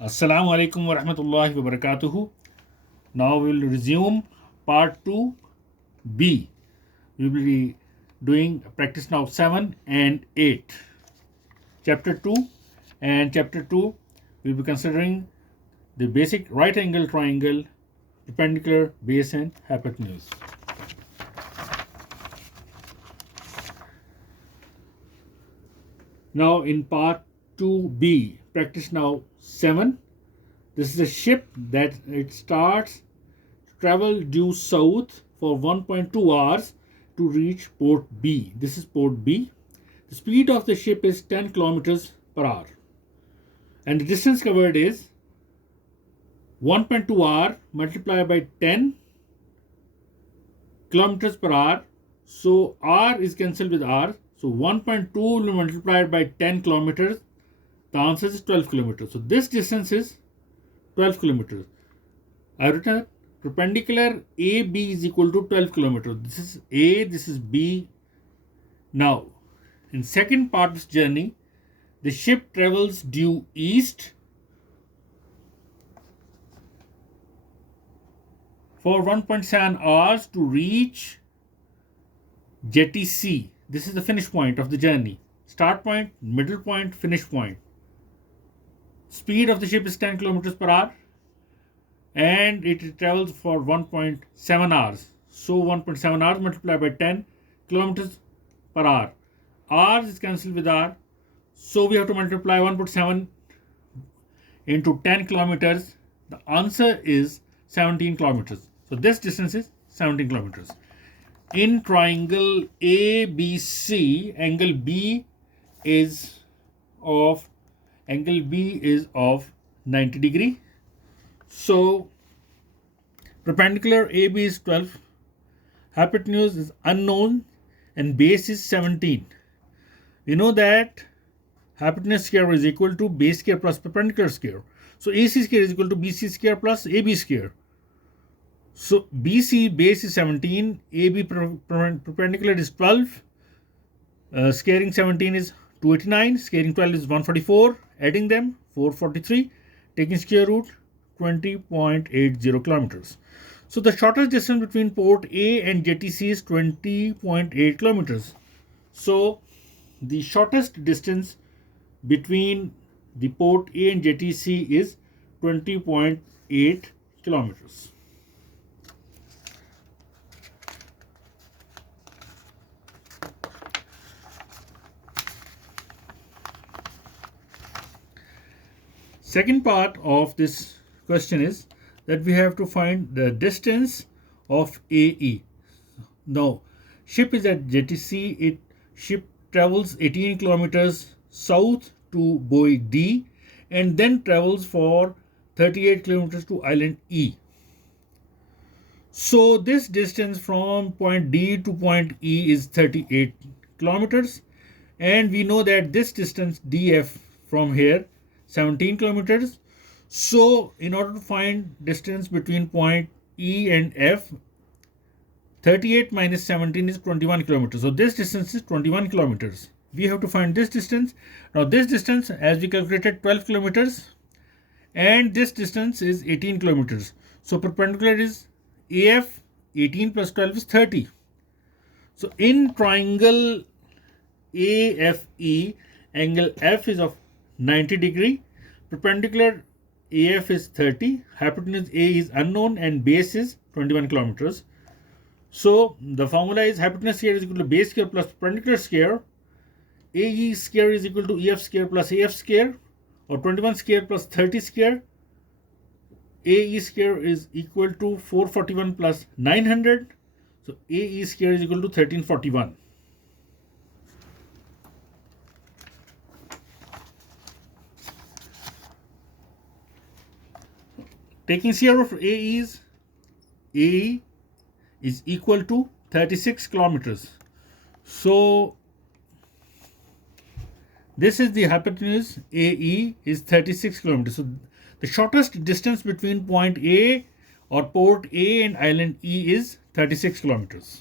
Assalamu alaikum wa rahmatullahi wa barakatuhu. Now we will resume part 2b. We will be doing practice now 7 and 8. Chapter 2 and chapter 2 we will be considering the basic right angle triangle, perpendicular, base and hypotenuse. Now in part 2b, practice now 7. This is a ship that it starts to travel due south for 1.2 hours to reach port B. This is port B. The speed of the ship is 10 kilometers per hour. And the distance covered is 1.2 hour multiplied by 10 kilometers per hour. So R is cancelled with R. So 1.2 will be multiplied by 10 kilometers. The answer is 12 kilometers. So this distance is 12 kilometers. I have written perpendicular AB is equal to 12 kilometers. This is A, this is B. Now, in second part of this journey, the ship travels due east for 1.7 hours to reach jetty C. This is the finish point of the journey. Start point, middle point, finish point. Speed of the ship is 10 kilometers per hour and it travels for 1.7 hours. So 1.7 hours multiplied by 10 kilometers per hour. R is cancelled with R. So we have to multiply 1.7 into 10 kilometers. The answer is 17 kilometers. So this distance is 17 kilometers. In triangle ABC, angle B is of 90 degree. So perpendicular AB is 12, hypotenuse is unknown and base is 17. We know that hypotenuse square is equal to base square plus perpendicular square. So AC square is equal to BC square plus AB square. So BC base is 17, AB perpendicular is 12, squaring 17 is 289, squaring 12 is 144, adding them 443, taking square root 20.80 kilometers. So the shortest distance between port A and jetty C is 20.8 kilometers. So the shortest distance between the port A and jetty C is 20.8 kilometers. Second part of this question is that we have to find the distance of AE. Now, ship is at jetty C. Ship travels 18 kilometers south to buoy D and then travels for 38 kilometers to island E. So this distance from point D to point E is 38 kilometers, and we know that this distance DF from here 17 kilometers. So in order to find distance between point E and F, 38 minus 17 is 21 kilometers. So this distance is 21 kilometers. We have to find this distance. Now this distance, as we calculated, 12 kilometers, and this distance is 18 kilometers. So perpendicular is AF, 18 plus 12 is 30. So in triangle AFE, angle F is of 90 degree, perpendicular AF is 30, hypotenuse A is unknown and base is 21 kilometers. So the formula is hypotenuse square is equal to base square plus perpendicular square. AE square is equal to EF square plus AF square, or 21 square plus 30 square. AE square is equal to 441 plus 900. So AE square is equal to 1341. Taking square root of AE is equal to 36 kilometers. So this is the hypotenuse. AE is 36 kilometers. So the shortest distance between point A or port A and island E is 36 kilometers.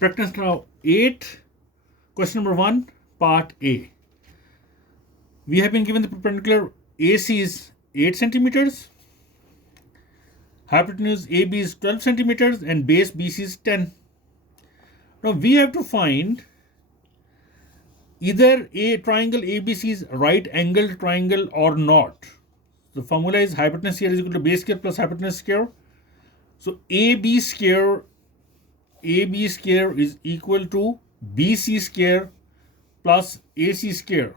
Practice now 8, question number 1, part A. We have been given the perpendicular AC is 8 centimeters, hypotenuse AB is 12 centimeters, and base BC is 10. Now we have to find either a triangle ABC is right angled triangle or not. The formula is hypotenuse square is equal to base square plus hypotenuse square. So AB square is equal to BC square plus AC square.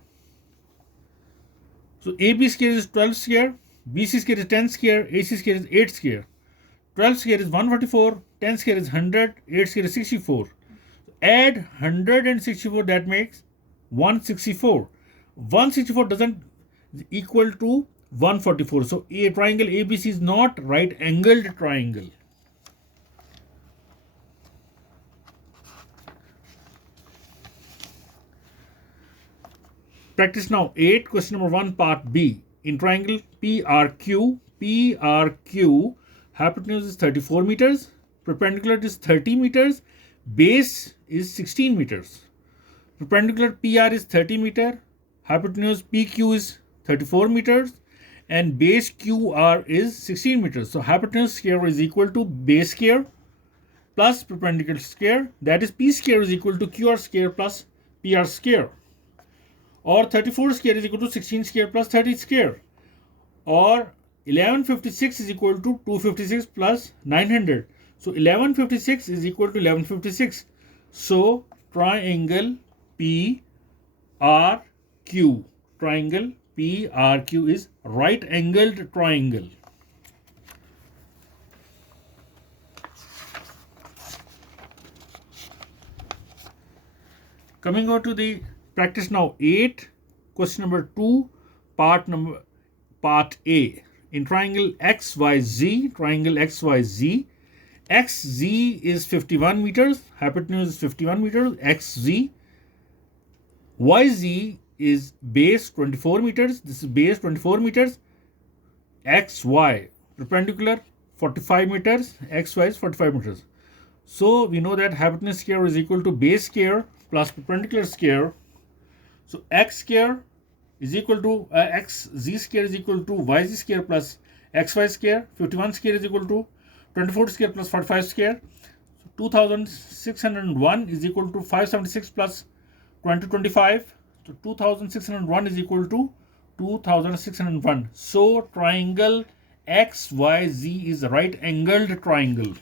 So AB square is 12 square, BC square is 10 square, AC square is 8 square. 12 square is 144, 10 square is 100, 8 square is 64. So add 100 and 64, that makes 164. 164 doesn't equal to 144. So a triangle ABC is not right angled triangle. Practice now 8, question number 1, part B. In triangle PRQ, hypotenuse is 34 meters, perpendicular is 30 meters, base is 16 meters. Perpendicular PR is 30 meter, hypotenuse PQ is 34 meters, and base QR is 16 meters. So hypotenuse square is equal to base square plus perpendicular square, that is P square is equal to QR square plus PR square. Or 34 square is equal to 16 square plus 30 square. Or 1156 is equal to 256 plus 900. So 1156 is equal to 1156. So triangle PRQ. Triangle PRQ is right angled triangle. Coming on to the practice now 8, question number 2, part A. In triangle XYZ, XZ is 51 meters, hypotenuse is 51 meters, XZ. YZ is base 24 meters, this is base 24 meters, XY, perpendicular 45 meters, XY is 45 meters. So we know that hypotenuse square is equal to base square plus perpendicular square. So x square is equal to xz square is equal to yz square plus xy square. 51 square is equal to 24 square plus 45 square. So 2601 is equal to 576 plus 2025. So 2601 is equal to 2601. So triangle XYZ is a right angled triangle.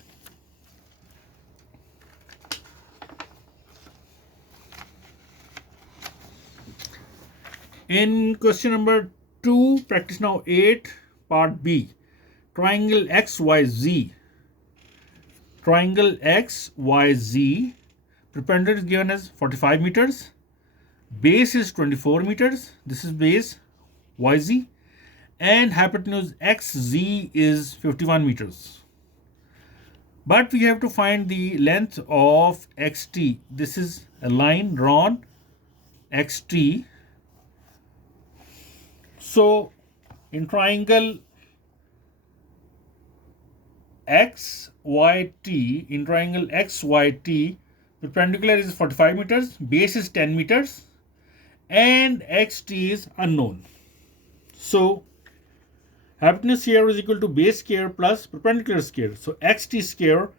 In question number 2, practice now 8, part B. Triangle XYZ. Perpendicular is given as 45 meters. Base is 24 meters. This is base YZ. And hypotenuse XZ is 51 meters. But we have to find the length of XT. This is a line drawn, XT. So in triangle XYT, perpendicular is 45 meters, base is 10 meters, and XT is unknown. So hypotenuse square is equal to base square plus perpendicular square. So XT square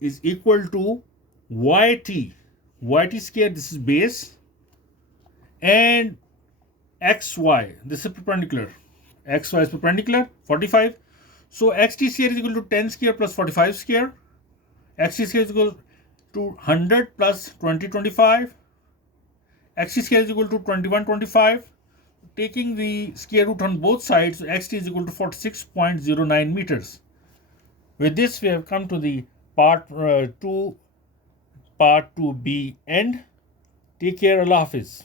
is equal to YT. YT square, this is base, and XY, this is perpendicular. XY is perpendicular, 45. So XT square is equal to 10 square plus 45 square. XT square is equal to 100 plus 2025. XT square is equal to 2125. Taking the square root on both sides, XT is equal to 46.09 meters. With this, we have come to the part 2B end. Take care, Allah Hafiz.